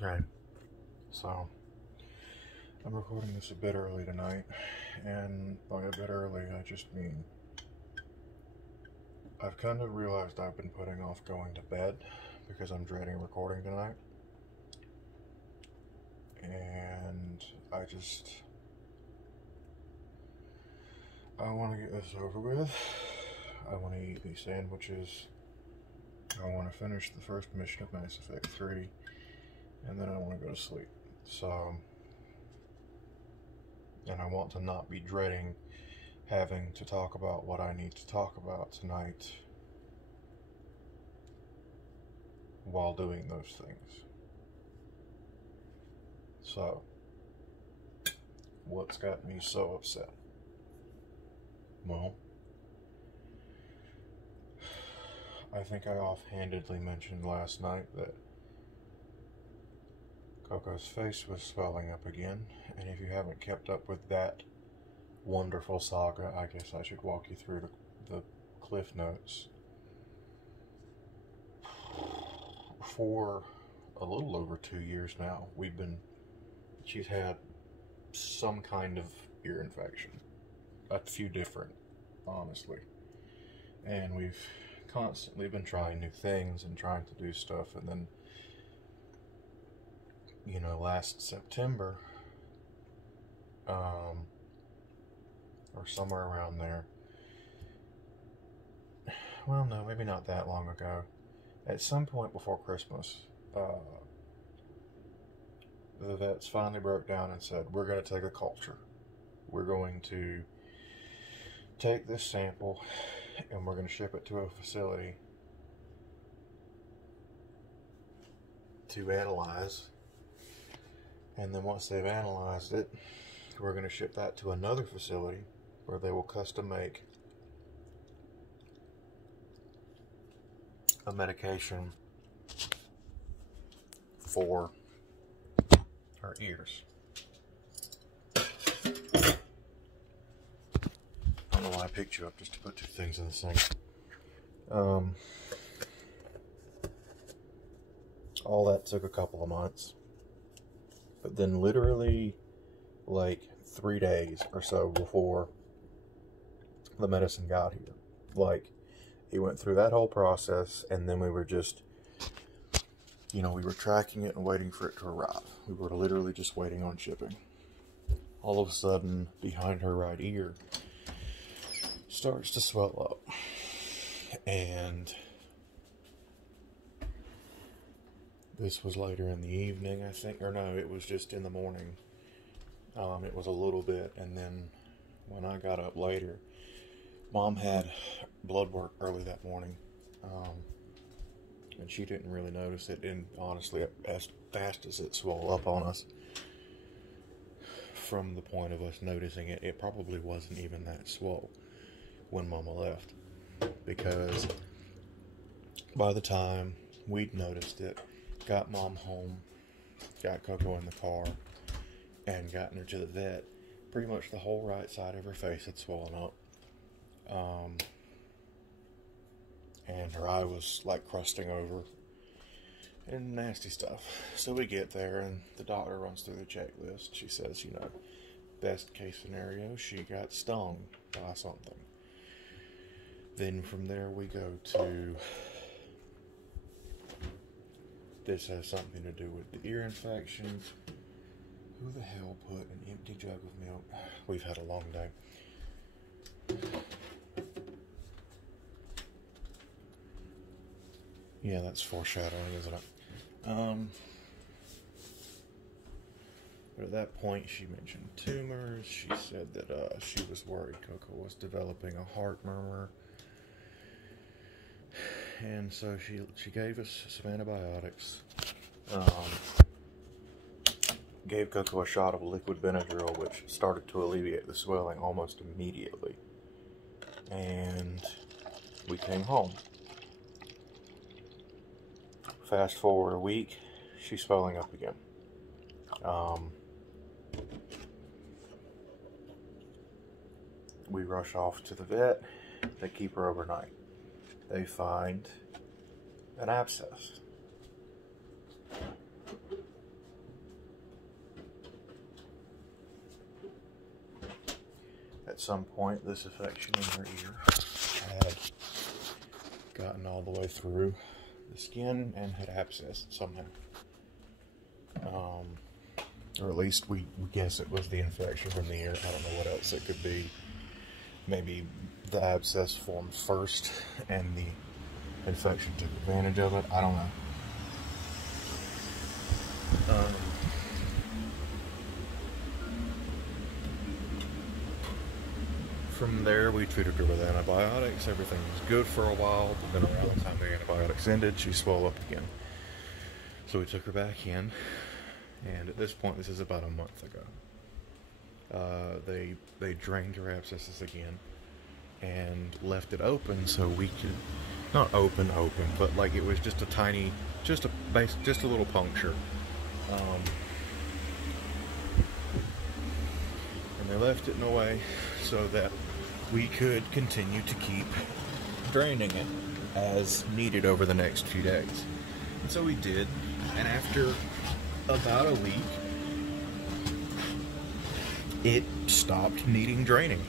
Right. So, I'm recording this a bit early tonight, and by a bit early, I just mean I've kind of realized I've been putting off going to bed because I'm dreading recording tonight, and I want to get this over with. I want to eat these sandwiches. I want to finish the first mission of Mass Effect 3, and then I want to go to sleep. So, and I want to not be dreading having to talk about what I need to talk about tonight while doing those things. So, what's got me so upset? Well, I think I offhandedly mentioned last night that Kokao's face was swelling up again, and if you haven't kept up with that wonderful saga, I guess I should walk you through the cliff notes. For a little over 2 years now, she's had some kind of ear infection. A few different, honestly. And we've constantly been trying new things and trying to do stuff, and then, last September, or somewhere around there, well, no, maybe not that long ago, at some point before Christmas, the vets finally broke down and said, we're going to take a culture. We're going to take this sample and we're going to ship it to a facility to analyze. And then once they've analyzed it, we're going to ship that to another facility where they will custom make a medication for her ears. I don't know why I picked you up just to put two things in the sink. All that took a couple of months. But then literally like 3 days or so before the medicine got here, like, it went through that whole process, and then we were just, we were tracking it and waiting for it to arrive. We were literally just waiting on shipping. All of a sudden, behind her right ear starts to swell up. And this was later in the evening, I think. Or no, it was just in the morning. It was a little bit, and then when I got up later, Mom had blood work early that morning, and she didn't really notice it, and honestly, as fast as it swelled up on us, from the point of us noticing it, it probably wasn't even that swole when Mama left, because by the time we'd noticed it, got Mom home, got Kokao in the car, and gotten her to the vet, pretty much the whole right side of her face had swollen up. And her eye was like crusting over and nasty stuff. So we get there and the doctor runs through the checklist. She says, best case scenario, she got stung by something. Then from there we go to, this has something to do with the ear infection. Who the hell put an empty jug of milk? We've had a long day. Yeah, that's foreshadowing, isn't it? But at that point, she mentioned tumors. She said that she was worried Kokao was developing a heart murmur. And so she gave us some antibiotics. Gave Kokao a shot of liquid Benadryl, which started to alleviate the swelling almost immediately. And we came home. Fast forward a week, she's swelling up again. We rush off to the vet. They keep her overnight. They find an abscess. some point this infection in her ear had gotten all the way through the skin and had abscessed somehow. Or at least we guess it was the infection from the ear. I don't know what else it could be. Maybe the abscess formed first and the infection took advantage of it. I don't know. From there, we treated her with antibiotics. Everything was good for a while, but then around the time the antibiotics ended, she swelled up again. So we took her back in, and at this point, this is about a month ago. They drained her abscesses again and left it open so we could, not open, but like it was just a tiny, just a little puncture. And they left it in a way so that we could continue to keep draining it as needed over the next few days. And so we did, and after about a week, it stopped needing draining.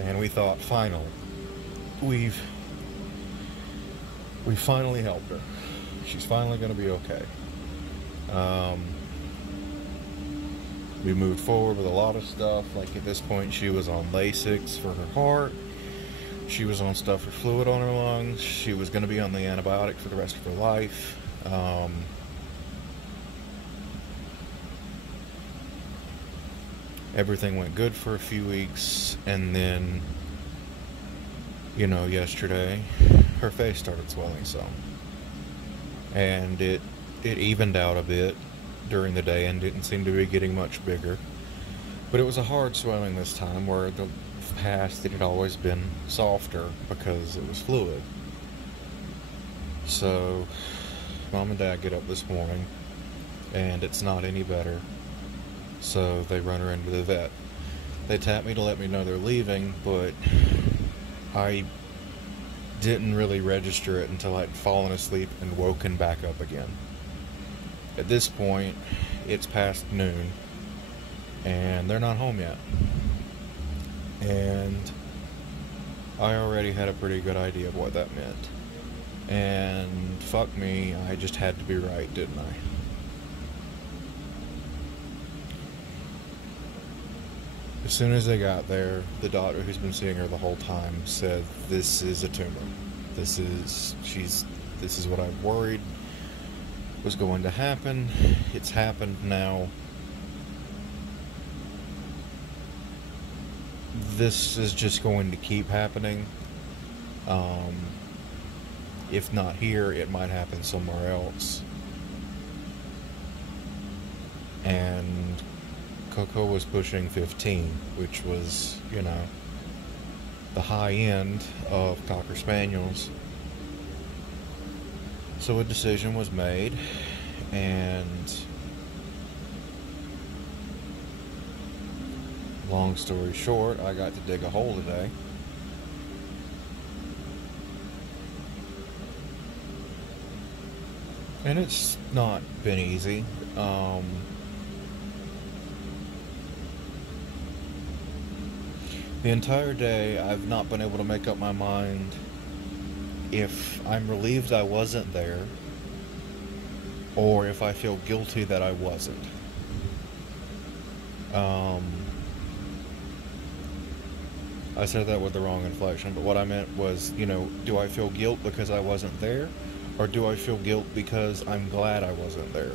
And we thought, finally, we finally helped her. She's finally going to be okay. We moved forward with a lot of stuff. Like at this point, she was on Lasix for her heart. She was on stuff for fluid on her lungs. She was going to be on the antibiotic for the rest of her life. Everything went good for a few weeks, and then, you know, yesterday, her face started swelling some. And it evened out a bit during the day and didn't seem to be getting much bigger. But it was a hard swelling this time, where the past it had always been softer because it was fluid. So Mom and Dad get up this morning and it's not any better, so they run her into the vet. They tap me to let me know they're leaving, but I didn't really register it until I'd fallen asleep and woken back up again. At this point, it's past noon, and they're not home yet. And I already had a pretty good idea of what that meant. And fuck me, I just had to be right, didn't I? As soon as they got there, the doctor who's been seeing her the whole time said, "This is a tumor. This is what I worried was going to happen. It's happened now. This is just going to keep happening. If not here, it might happen somewhere else." And Kokao was pushing 15, which was, you know, the high end of Cocker Spaniels. So a decision was made, and long story short, I got to dig a hole today. And it's not been easy. The entire day, I've not been able to make up my mind if I'm relieved I wasn't there, or if I feel guilty that I wasn't. I said that with the wrong inflection, but what I meant was, you know, do I feel guilt because I wasn't there, or do I feel guilt because I'm glad I wasn't there?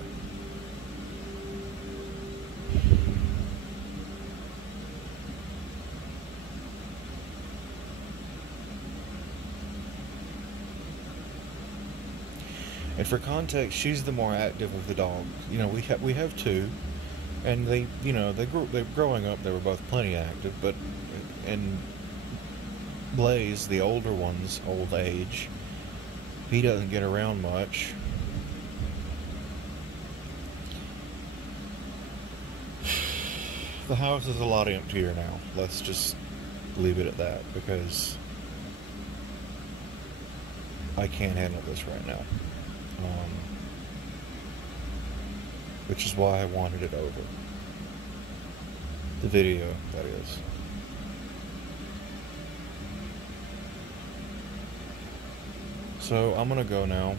And for context, she's the more active of the dogs. You know, we have two, and they, you know, they're growing up. They were both plenty active, but and Blaze, the older one's old age, he doesn't get around much. The house is a lot emptier now. Let's just leave it at that, because I can't handle this right now. Which is why I wanted it over. The video, that is. So I'm gonna go now.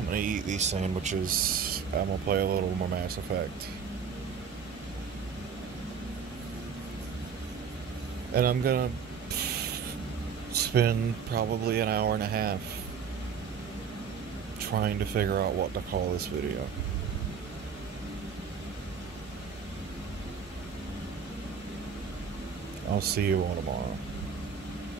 I'm gonna eat these sandwiches. I'm gonna play a little more Mass Effect. And I'm gonna spend probably an hour and a half trying to figure out what to call this video. I'll see you all tomorrow.